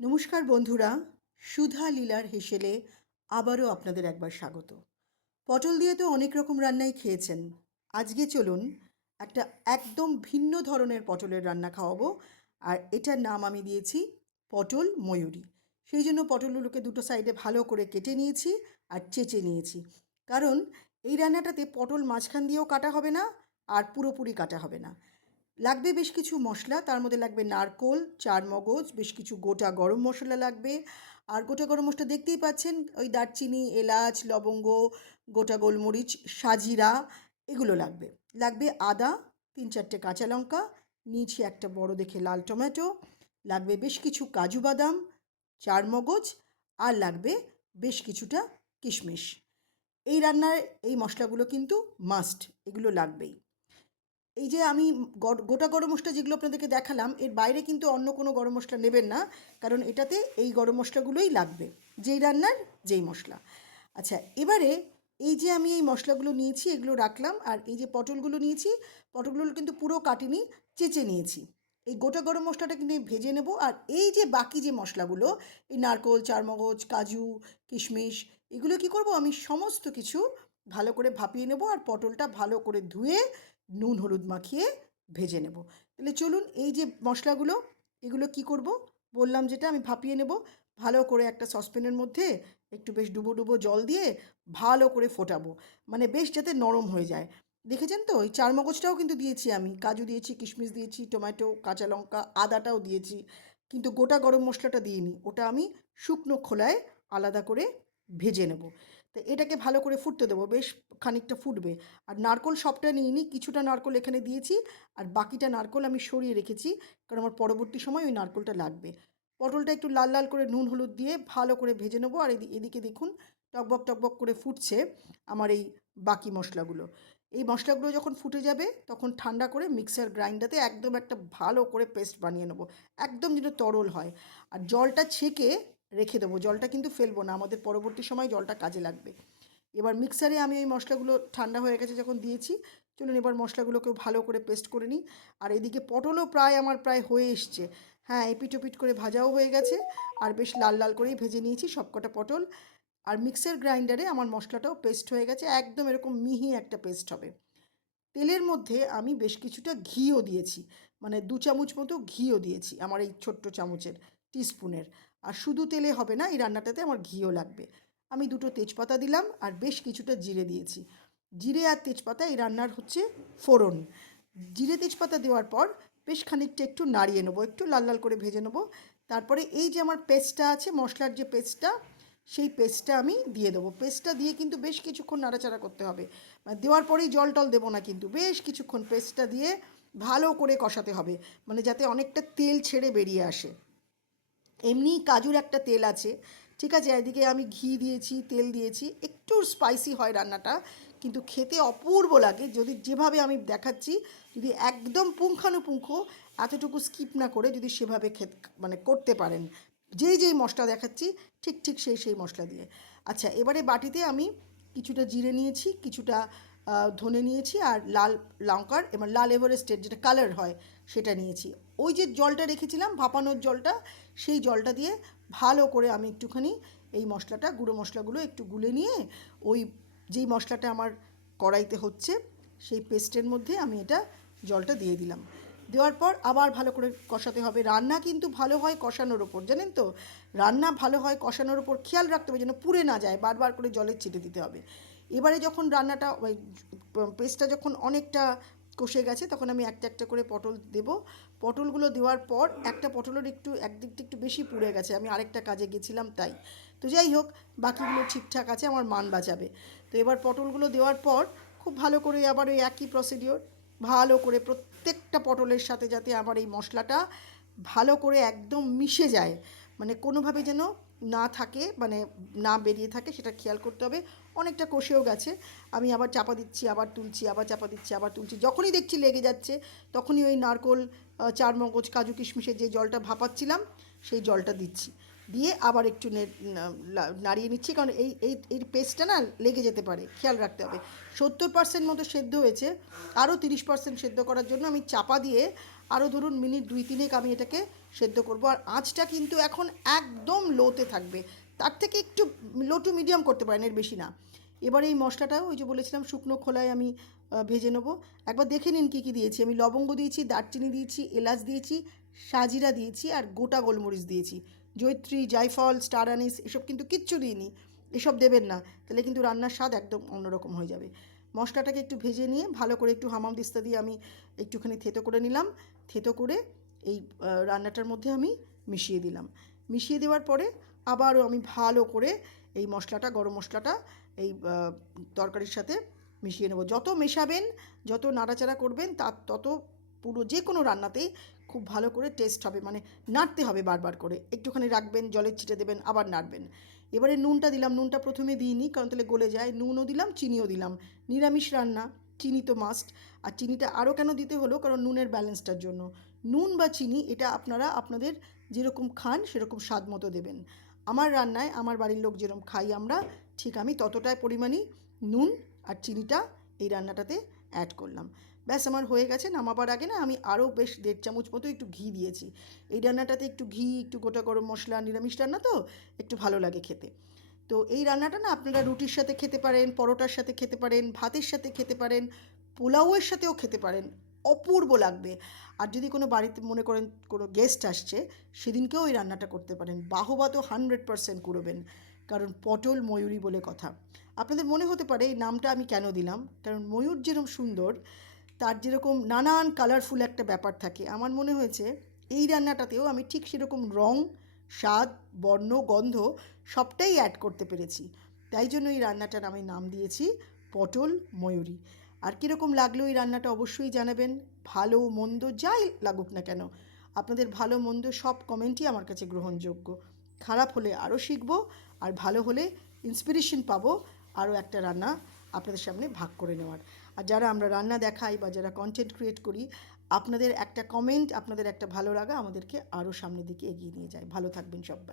নমস্কার বন্ধুরা, সুধা লীলার হেসেলে আবারও আপনাদের একবার স্বাগত। পটল দিয়ে তো অনেক রকম রান্নাই খেয়েছেন। আজকে চলুন একটা একদম ভিন্ন ধরনের পটলের রান্না খাওয়াবো, আর এটার নাম আমি দিয়েছি পটল ময়ূরী। সেই জন্য পটলগুলোকে দুটো সাইডে ভালো করে কেটে নিয়েছি আর চেঁচে নিয়েছি। কারণ এই রান্নাটাতে পটল মাঝখান দিয়েও কাটা হবে না আর পুরোপুরি কাটা হবে না। লাগবে বেশ কিছু মশলা, তার মধ্যে লাগবে নারকোল, চার মগজ, বেশ কিছু গোটা গরম মশলা লাগবে। আর গোটা গরম মশলা দেখতেই পাচ্ছেন, ওই দারচিনি, এলাচ, লবঙ্গ, গোটা গোলমরিচ, সাজিরা, এগুলো লাগবে। লাগবে আদা, তিন চারটে কাঁচা লঙ্কা নিচে একটা বড় দেখে লাল টমেটো, লাগবে বেশ কিছু কাজু বাদাম, চার মগজ, আর লাগবে বেশ কিছুটা কিশমিশ। এই রান্নার এই মশলাগুলো কিন্তু মাস্ট এগুলো লাগবেই। এই যে আমি গোটা গরম মশলা যেগুলো আপনাদেরকে দেখালাম, এর বাইরে কিন্তু অন্য কোনো গরম মশলা নেবেন না, কারণ এটাতে এই গরম মশলাগুলোই লাগবে, যেই রান্নার যেই মশলা। আচ্ছা এবারে এই যে আমি এই মশলাগুলো নিয়েছি, এগুলো রাখলাম, আর এই যে পটলগুলো নিয়েছি, পটলগুলো কিন্তু পুরো কাটিনি, চেঁচে নিয়েছি। এই গোটা গরম মশলাটা কিন্তু ভেজে নেব, আর এই যে বাকি যে মশলাগুলো, এই নারকোল, চারমগজ, কাজু, কিশমিশ, এগুলো কি করব? আমি সমস্ত কিছু ভালো করে ভাপিয়ে নেব আর পটলটা ভালো করে ধুয়ে নুন হলুদ মাখিয়ে ভেজে নেব। তাহলে চলুন এই যে মশলাগুলো, এগুলো কি করব? বললাম যেটা, আমি ভাপিয়ে নেব। ভালো করে একটা সসপ্যানের মধ্যে একটু বেশ ডুবো ডুবো জল দিয়ে ভালো করে ফোটাবো। মানে বেশ যাতে নরম হয়ে যায়। দেখেছেন তো? ওই চার মগজটাও কিন্তু দিয়েছি আমি। কাজু দিয়েছি, কিশমিশ দিয়েছি, টমেটো, কাঁচা লঙ্কা, আদাটাও দিয়েছি। কিন্তু গোটা গরম মশলাটা দিইনি। ওটা আমি শুকনো খোলায় আলাদা করে ভেজে নেব। তো এটাকে ভালো করে ফুটতে দেবো, বেশ খানিকটা ফুটবে। আর নারকোল সবটা নিইনি, কিছুটা নারকোল এখানে দিয়েছি, আর বাকিটা নারকোল আমি সরিয়ে রেখেছি, কারণ আমার পরবর্তী সময় ওই নারকোলটা লাগবে। পটলটা একটু লাল লাল করে নুন হলুদ দিয়ে ভালো করে ভেজে নেব, আর এদি- এদিকে দেখুন, টকবক টকবক করে ফুটছে আমার এই বাকি মশলাগুলো। এই মশলাগুলো যখন ফুটে যাবে, তখন ঠান্ডা করে মিক্সার গ্রাইন্ডারতে একদম একটা ভালো করে পেস্ট বানিয়ে নেব, একদম যেন তরল হয়। আর জলটা ছেঁকে রেখে দেবো, জলটা কিন্তু ফেলব না, আমাদের পরবর্তী সময় জলটা কাজে লাগবে। এবার মিক্সারে আমি ওই মশলাগুলো ঠান্ডা হয়ে গেছে যখন দিয়েছি, চলুন এবার মশলাগুলোকেও ভালো করে পেস্ট করে নিই। আর এদিকে পটলও প্রায় আমার প্রায় হয়ে এসছে। হ্যাঁ এপিট ওপিট করে ভাজাও হয়ে গেছে, আর বেশ লাল লাল করেই ভেজে নিয়েছি সবকটা পটল। আর মিক্সার গ্রাইন্ডারে আমার মশলাটাও পেস্ট হয়ে গেছে, একদম এরকম মিহি একটা পেস্ট হবে। তেলের মধ্যে আমি বেশ কিছুটা ঘিও দিয়েছি মানে দু চামচ মতো ঘিও দিয়েছি, আমার এই ছোট্ট চামচের। টিস্পুনের। আর শুধু তেলে হবে না, এই রান্নাটাতে আমার ঘিও লাগবে। আমি দুটো তেজপাতা দিলাম আর বেশ কিছুটা জিরে দিয়েছি। জিরে আর তেজপাতা, এই রান্নার হচ্ছে ফোড়ন। জিরে তেজপাতা দেওয়ার পর বেশ খানিকটা একটু নাড়িয়ে নেব, একটু লাল লাল করে ভেজে নেব। তারপরে এই যে আমার পেস্টটা আছে, মশলার যে পেস্টটা, সেই পেস্টটা আমি দিয়ে দেবো। পেস্টটা দিয়ে কিন্তু বেশ কিছুক্ষণ নাড়াচাড়া করতে হবে। মানে দেওয়ার পরেই জল টল দেবো না কিন্তু, বেশ কিছুক্ষণ পেস্টটা দিয়ে ভালো করে কষাতে হবে। মানে যাতে অনেকটা তেল ছেড়ে বেরিয়ে আসে। এমনি কাজুর একটা তেল আছে। ঠিক আছে, এদিকে আমি ঘি দিয়েছি, তেল দিয়েছি, একটু স্পাইসি হয় রান্নাটা, কিন্তু খেতে অপূর্ব লাগে। যদি যেভাবে আমি দেখাচ্ছি, যদি একদম পুঙ্খানুপুঙ্খ, এতটুকু স্কিপ না করে যদি সেভাবে খেত মানে করতে পারেন। যেই যেই মশলা দেখাচ্ছি, ঠিক ঠিক সেই সেই মশলা দিয়ে। আচ্ছা এবারে বাটিতে আমি কিছুটা জিরে নিয়েছি, কিছুটা ধনে নিয়েছি আর লাল লঙ্কার, এবার লাল এভারেস্টের যেটা কালার হয়, সেটা নিয়েছি। ওই যে জলটা রেখেছিলাম, ভাপানোর জলটা, সেই জলটা দিয়ে ভালো করে আমি একটুখানি এই মশলাটা, গুঁড়ো মশলাগুলো একটু গুলে নিয়ে ওই যেই মশলাটা আমার কড়াইতে হচ্ছে, সেই পেস্টের মধ্যে আমি এটা জলটা দিয়ে দিলাম। দেওয়ার পর আবার ভালো করে কষাতে হবে। রান্না কিন্তু ভালো হয় কষানোর ওপর, জানেন তো? রান্না ভালো হয় কষানোর ওপর খেয়াল রাখতে হবে যেন পুড়ে না যায়, বারবার করে জলের ছিটে দিতে হবে। এবারে যখন রান্নাটা ওই পেস্টটা যখন অনেকটা কষে গেছে, তখন আমি একটা একটা করে পটল দেব। পটলগুলো দেওয়ার পর একটা পটলের একটু একদিকটা একটু বেশি পুড়ে গেছে, আমি আরেকটা কাজে গেছিলাম তাই। তো যাই হোক, বাকিগুলো ঠিকঠাক আছে, আমার মান বাঁচাবে। তো এবার পটলগুলো দেওয়ার পর খুব ভালো করে আবার ওই একই প্রসিডিওর ভালো করে প্রত্যেকটা পটলের সাথে যাতে আমার এই মশলাটা ভালো করে একদম মিশে যায়। মানে কোনোভাবে যেন না থাকে মানে না বেরিয়ে থাকে, সেটা খেয়াল করতে হবে। অনেকটা কষেও গেছে। আমি আবার চাপা দিচ্ছি, আবার তুলছি, আবার চাপা দিচ্ছি, আবার তুলছি। যখনই দেখছি লেগে যাচ্ছে, তখনই ওই নারকোল চারমগজ চার মগজ কাজু কিশমিশের যে জলটা ভাপাচ্ছিলাম, সেই জলটা দিচ্ছি। দিয়ে আবার একটু নাড়িয়ে নিচ্ছি, কারণ এই এই এই পেস্টটা না লেগে যেতে পারে, খেয়াল রাখতে হবে। সত্তর পার্সেন্ট মতো সেদ্ধ হয়েছে আরও তিরিশ পার্সেন্ট সেদ্ধ করার জন্য আমি চাপা দিয়ে আরও ধরুন মিনিট দুই তিনেক আমি এটাকে সেদ্ধ করব। আর আঁচটা কিন্তু এখন একদম লোতে থাকবে, তার থেকে একটু লো টু মিডিয়াম করতে পারেন, এর বেশি না। এবার এই মশলাটা, ওই যে বলেছিলাম শুকনো খোলায় আমি ভেজে নেব। একবার দেখে নিন কী কী দিয়েছি। আমি লবঙ্গ দিয়েছি, দারচিনি দিয়েছি, এলাচ দিয়েছি, সাজিরা দিয়েছি, আর গোটা গোলমরিচ দিয়েছি। জৈত্রী জায়ফল, স্টার আনিস এসব কিন্তু কিচ্ছু দিইনি। এসব দেবেন না। তাহলে কিন্তু রান্নার স্বাদ একদম অন্যরকম হয়ে যাবে। মশলাটাকে একটু ভেজে নিয়ে ভালো করে একটু হামাম দিস্তা দিয়ে আমি একটুখানি থেতো করে নিলাম। থেতো করে এই রান্নাটার মধ্যে আমি মিশিয়ে দিলাম। মিশিয়ে দেওয়ার পরে আবারও আমি ভালো করে এই মশলাটা, গরম মশলাটা এই তরকারির সাথে মিশিয়ে নেব। যত মেশাবেন, যত নাড়াচাড়া করবেন, তার তত পুরো যে কোনো রান্নাতেই খুব ভালো করে টেস্ট হবে মানে নাড়তে হবে বারবার করে। একটুখানি রাখবেন জলের ছিটে দেবেন, আবার নাড়বেন। এবারে নুনটা দিলাম, নুনটা প্রথমে দিইনি, কারণ তাহলে গলে যায়। নুনও দিলাম, চিনিও দিলাম। নিরামিষ রান্না, চিনি তো মাস্ট আর চিনিটা আরও কেন দিতে হলো? কারণ নুনের ব্যালেন্সটার জন্য। নুন বা চিনি, এটা আপনারা আপনাদের যেরকম খান, সেরকম স্বাদ মতো দেবেন। আমার রান্নায়, আমার বাড়ির লোক যেরকম খাই আমরা, ঠিক আমি ততটাই পরিমাণই নুন আর চিনিটা এই রান্নাটাতে অ্যাড করলাম। ব্যাস, আমার হয়ে গেছে, নামাবার আগে না আমি আরও বেশ দেড় চামচ মতো একটু ঘি দিয়েছি। এই রান্নাটাতে একটু ঘি, একটু গোটা গরম মশলা, নিরামিষ রান্না তো একটু ভালো লাগে খেতে। তো এই রান্নাটা না আপনারা রুটির সাথে খেতে পারেন, পরোটার সাথে খেতে পারেন, ভাতের সাথে খেতে পারেন, পোলাওয়ের সাথেও খেতে পারেন, অপূর্ব লাগবে। আর যদি কোনো বাড়িতে মনে করেন কোনো গেস্ট আসছে, সেদিনকেও এই রান্নাটা করতে পারেন। বাহবা তো হান্ড্রেড পারসেন্ট করবেন কারণ পটল ময়ূরী বলে কথা। আপনাদের মনে হতে পারে এই নামটা আমি কেন দিলাম? কারণ ময়ূর যেরকম সুন্দর, তার যেরকম নানান কালারফুল একটা ব্যাপার থাকে। আমার মনে হয়েছে এই রান্নাটাতেও আমি ঠিক সেরকম রং, স্বাদ, বর্ণ, গন্ধ সবটাই অ্যাড করতে পেরেছি। তাই জন্য এই রান্নাটার আমি নাম দিয়েছি পটল ময়ূরী। আর কীরকম লাগল এই রান্নাটা অবশ্যই জানাবেন। ভালো মন্দ যাই লাগুক না কেন, আপনাদের ভালো মন্দ সব কমেন্টই আমার কাছে গ্রহণযোগ্য। খারাপ হলে আরও শিখব, আর ভালো হলে ইন্সপিরেশন পাবো আরও একটা রান্না আপনাদের সামনে ভাগ করে নেওয়ার। আর যারা আমরা রান্না দেখাই বা যারা কন্টেন্ট ক্রিয়েট করি, আপনাদের একটা কমেন্ট আপনাদের একটা ভালো লাগা আমাদেরকে আরও সামনের দিকে এগিয়ে নিয়ে যায়। ভালো থাকবেন সবাই।